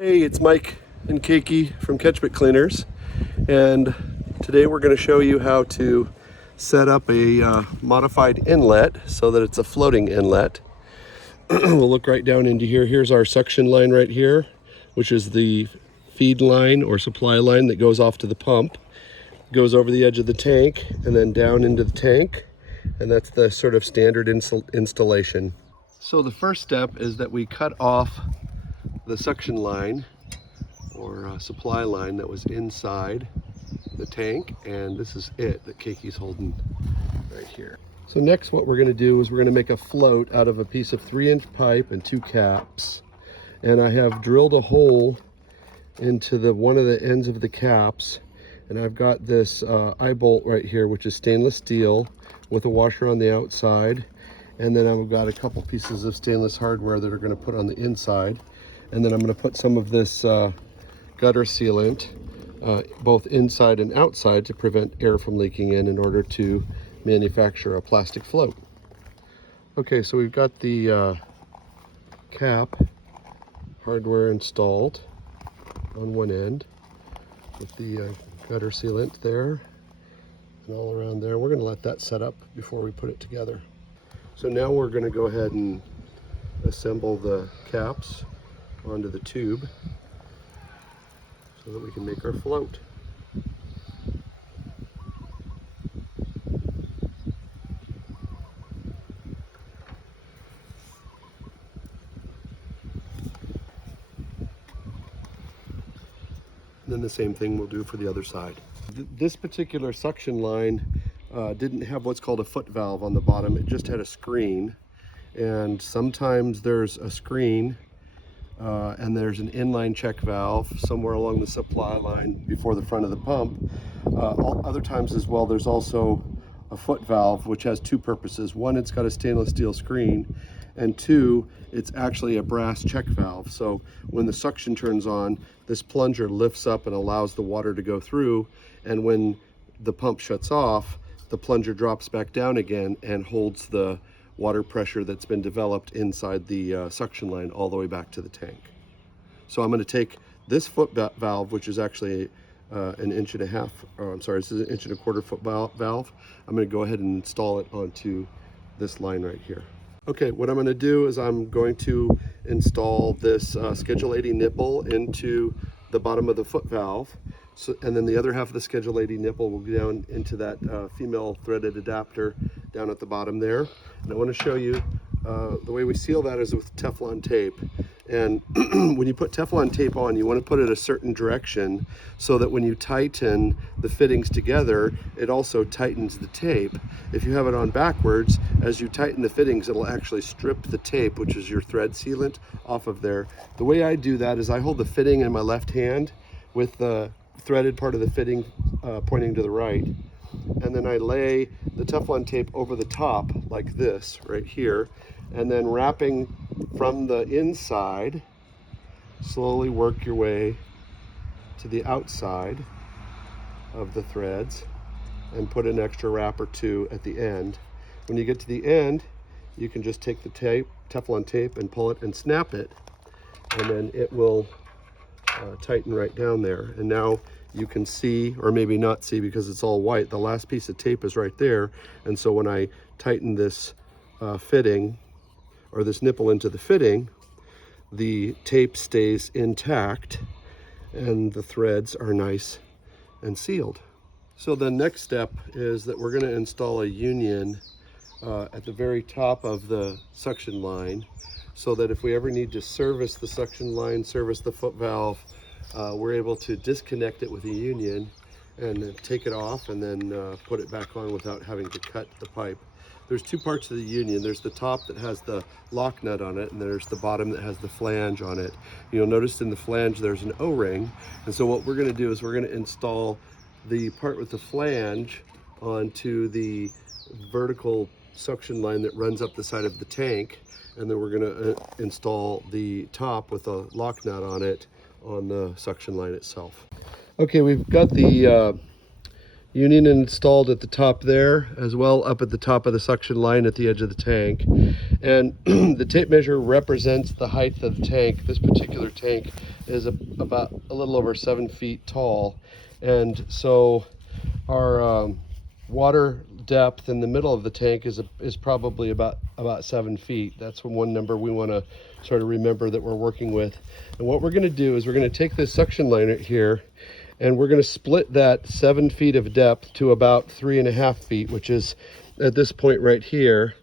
Hey, it's Mike and Keiki from Catchment Kleaners, and today we're going to show you how to set up a modified inlet so that it's a floating inlet. We'll look right down into here. Here's our suction line right here, which is the feed line or supply line that goes off to the pump. It goes over the edge of the tank and then down into the tank, and that's the sort of standard installation. So the first step is that we cut off the suction line or supply line that was inside the tank, and this is it that Keiki's holding right here. So next what we're going to do is we're going to make a float out of a piece of 3-inch pipe and 2 caps, and I have drilled a hole into one of the ends of the caps, and I've got this eye bolt right here, which is stainless steel with a washer on the outside, and then I've got a couple pieces of stainless hardware that are going to put on the inside. And then I'm going to put some of this gutter sealant both inside and outside to prevent air from leaking in order to manufacture a plastic float. Okay, so we've got the cap hardware installed on one end with the gutter sealant there and all around there. We're going to let that set up before we put it together. So now we're going to go ahead and assemble the caps onto the tube so that we can make our float. And then the same thing we'll do for the other side. This particular suction line didn't have what's called a foot valve on the bottom. It just had a screen, and sometimes there's a screen and there's an inline check valve somewhere along the supply line before the front of the pump. Other times as well, there's also a foot valve which has two purposes. One, it's got a stainless steel screen, and two, it's actually a brass check valve. So when the suction turns on, this plunger lifts up and allows the water to go through, and when the pump shuts off, the plunger drops back down again and holds the water pressure that's been developed inside the suction line all the way back to the tank. So I'm going to take this foot valve, which is actually an 1.5 inch, this is an 1.25 inch foot valve. I'm going to go ahead and install it onto this line right here. Okay, what I'm going to do is I'm going to install this Schedule 80 nipple into the bottom of the foot valve. So, and then the other half of the Schedule 80 nipple will go down into that female threaded adapter down at the bottom there. And I want to show you the way we seal that is with Teflon tape. And when you put Teflon tape on, you want to put it a certain direction so that when you tighten the fittings together, it also tightens the tape. If you have it on backwards, as you tighten the fittings, it'll actually strip the tape, which is your thread sealant, off of there. The way I do that is I hold the fitting in my left hand with the threaded part of the fitting pointing to the right, and then I lay the Teflon tape over the top like this right here, and then wrapping from the inside, slowly work your way to the outside of the threads and put an extra wrap or two at the end. When you get to the end, you can just take the Teflon tape and pull it and snap it, and then it will tighten right down there. And now you can see, or maybe not see because it's all white, the last piece of tape is right there. And so when I tighten this fitting or this nipple into the fitting, the tape stays intact and the threads are nice and sealed. So the next step is that we're going to install a union at the very top of the suction line, so that if we ever need to service the suction line, service the foot valve, we're able to disconnect it with a union and take it off and then put it back on without having to cut the pipe. There's two parts of the union. There's the top that has the lock nut on it, and there's the bottom that has the flange on it. You'll notice in the flange there's an O-ring, and so what we're going to do is we're going to install the part with the flange onto the vertical suction line that runs up the side of the tank, and then we're going to install the top with a lock nut on it on the suction line itself. Okay, we've got the union installed at the top there, as well up at the top of the suction line at the edge of the tank. And the tape measure represents the height of the tank. This particular tank is about a little over 7 feet tall, and so our water depth in the middle of the tank is probably about 7 feet. That's one number we want to sort of remember that we're working with. And what we're going to do is we're going to take this suction line right here, and we're going to split that 7 feet of depth to about 3.5 feet, which is at this point right here.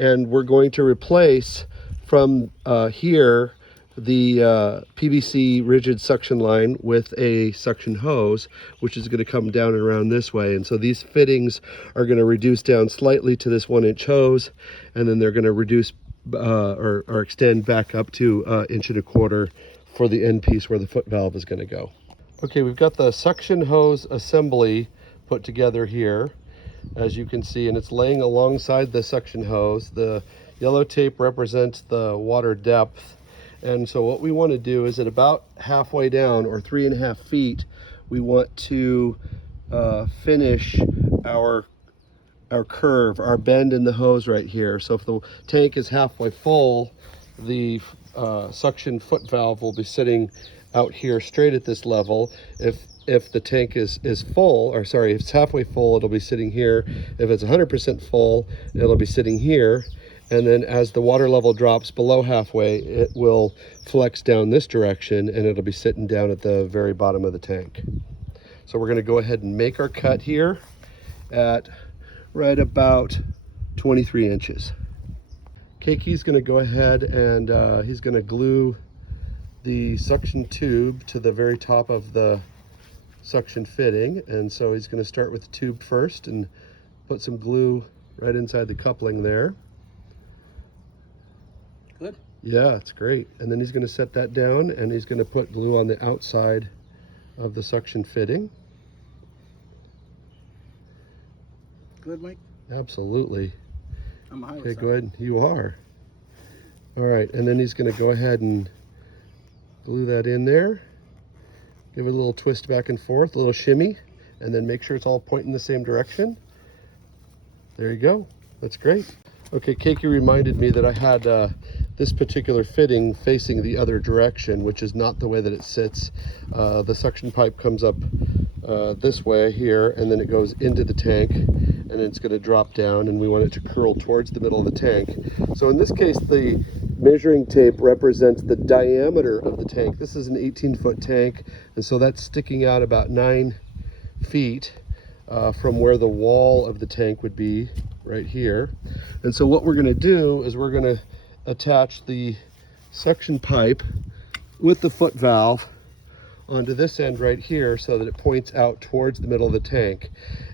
And we're going to replace from here the PVC rigid suction line with a suction hose, which is going to come down and around this way. And so these fittings are going to reduce down slightly to this 1-inch hose, and then they're going to reduce or extend back up to 1.25 inches for the end piece where the foot valve is going to go. Okay, we've got the suction hose assembly put together here, as you can see, and it's laying alongside the suction hose. The yellow tape represents the water depth. And so what we want to do is at about halfway down, or 3.5 feet, we want to finish our curve, our bend in the hose right here. So if the tank is halfway full, the suction foot valve will be sitting out here straight at this level. If the tank is full, or sorry, if it's halfway full, it'll be sitting here. If it's 100% full, it'll be sitting here. And then as the water level drops below halfway, it will flex down this direction, and it'll be sitting down at the very bottom of the tank. So we're going to go ahead and make our cut here at right about 23 inches. Keikki's going to go ahead and he's going to glue the suction tube to the very top of the suction fitting. And so he's going to start with the tube first and put some glue right inside the coupling there. Good. Yeah, it's great. And then he's going to set that down, and he's going to put glue on the outside of the suction fitting. Good, Mike? Absolutely. I'm high. Okay, go ahead. You are. All right, and then he's going to go ahead and glue that in there. Give it a little twist back and forth, a little shimmy, and then make sure it's all pointing the same direction. There you go. That's great. Okay, Keikki reminded me that I had this particular fitting facing the other direction, which is not the way that it sits. The suction pipe comes up this way here, and then it goes into the tank, and it's going to drop down, and we want it to curl towards the middle of the tank. So in this case, the measuring tape represents the diameter of the tank. This is an 18-foot tank, and so that's sticking out about 9 feet from where the wall of the tank would be, right here. And so what we're going to do is we're going to attach the suction pipe with the foot valve onto this end right here so that it points out towards the middle of the tank.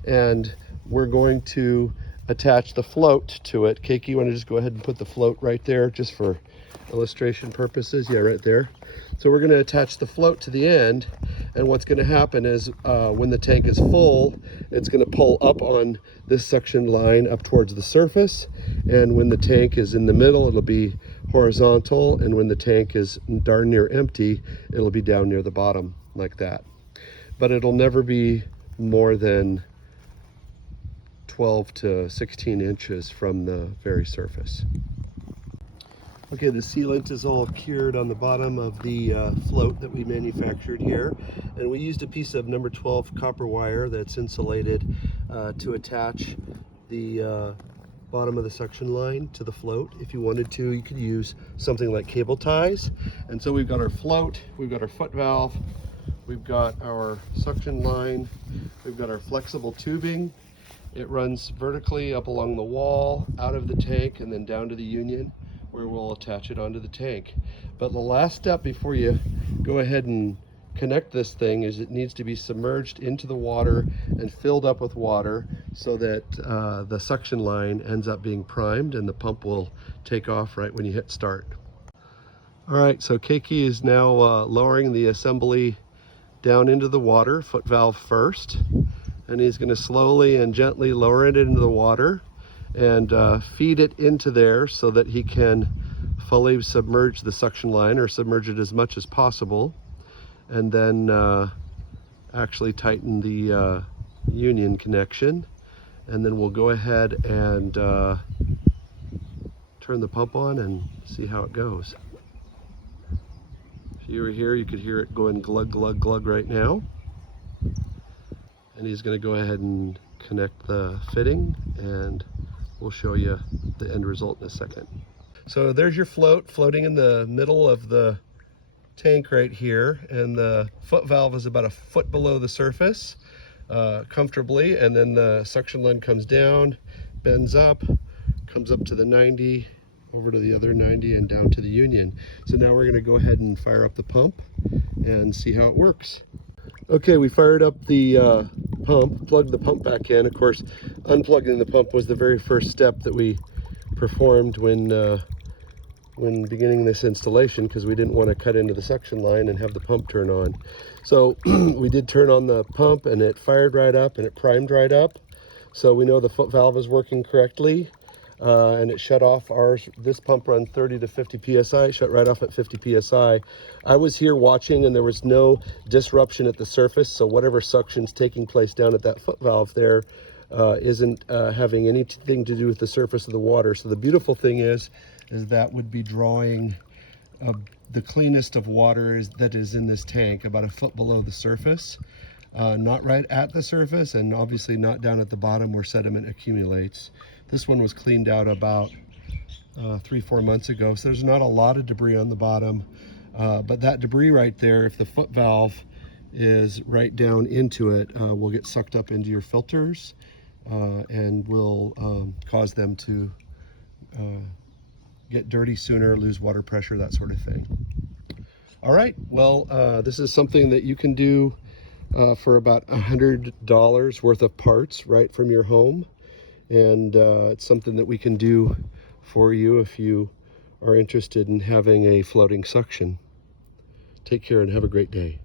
And we're going to attach the float to it. Keikki, you want to just go ahead and put the float right there just for illustration purposes? Yeah, right there. So we're going to attach the float to the end, and what's going to happen is when the tank is full, it's going to pull up on this suction line up towards the surface, and when the tank is in the middle, it'll be horizontal, and when the tank is darn near empty, it'll be down near the bottom like that. But it'll never be more than 12 to 16 inches from the very surface. Okay, the sealant is all cured on the bottom of the float that we manufactured here, and we used a piece of number 12 copper wire that's insulated to attach the bottom of the suction line to the float. If you wanted to, you could use something like cable ties. And so we've got our float, we've got our foot valve, we've got our suction line, we've got our flexible tubing. It runs vertically up along the wall, out of the tank, and then down to the union, where we'll attach it onto the tank. But the last step before you go ahead and connect this thing is it needs to be submerged into the water and filled up with water so that the suction line ends up being primed and the pump will take off right when you hit start. All right, so Keikki is now lowering the assembly down into the water, foot valve first, and he's going to slowly and gently lower it into the water and feed it into there so that he can fully submerge the suction line, or submerge it as much as possible, and then actually tighten the union connection. And then we'll go ahead and turn the pump on and see how it goes. If you were here, you could hear it going glug, glug, glug right now. And he's going to go ahead and connect the fitting, and we'll show you the end result in a second. So there's your float floating in the middle of the tank right here, and the foot valve is about a foot below the surface comfortably, and then the suction line comes down, bends up, comes up to the 90, over to the other 90, and down to the union. So now we're going to go ahead and fire up the pump and see how it works. Okay, we fired up the pump, plugged the pump back in. Of course, unplugging the pump was the very first step that we performed when beginning this installation, because we didn't want to cut into the suction line and have the pump turn on. So we did turn on the pump, and it fired right up and it primed right up. So we know the foot valve is working correctly, and it shut off ours. This pump runs 30 to 50 psi. It shut right off at 50 psi. I was here watching, and there was no disruption at the surface, so whatever suction's taking place down at that foot valve there isn't having anything to do with the surface of the water. So the beautiful thing is that would be drawing the cleanest of water that is in this tank, about a foot below the surface, not right at the surface, and obviously not down at the bottom where sediment accumulates. This one was cleaned out about 3-4 months ago, so there's not a lot of debris on the bottom, but that debris right there, if the foot valve is right down into it, will get sucked up into your filters and will cause them to get dirty sooner, lose water pressure, that sort of thing. All right, well, this is something that you can do for about $100 worth of parts right from your home, and it's something that we can do for you if you are interested in having a floating suction. Take care and have a great day.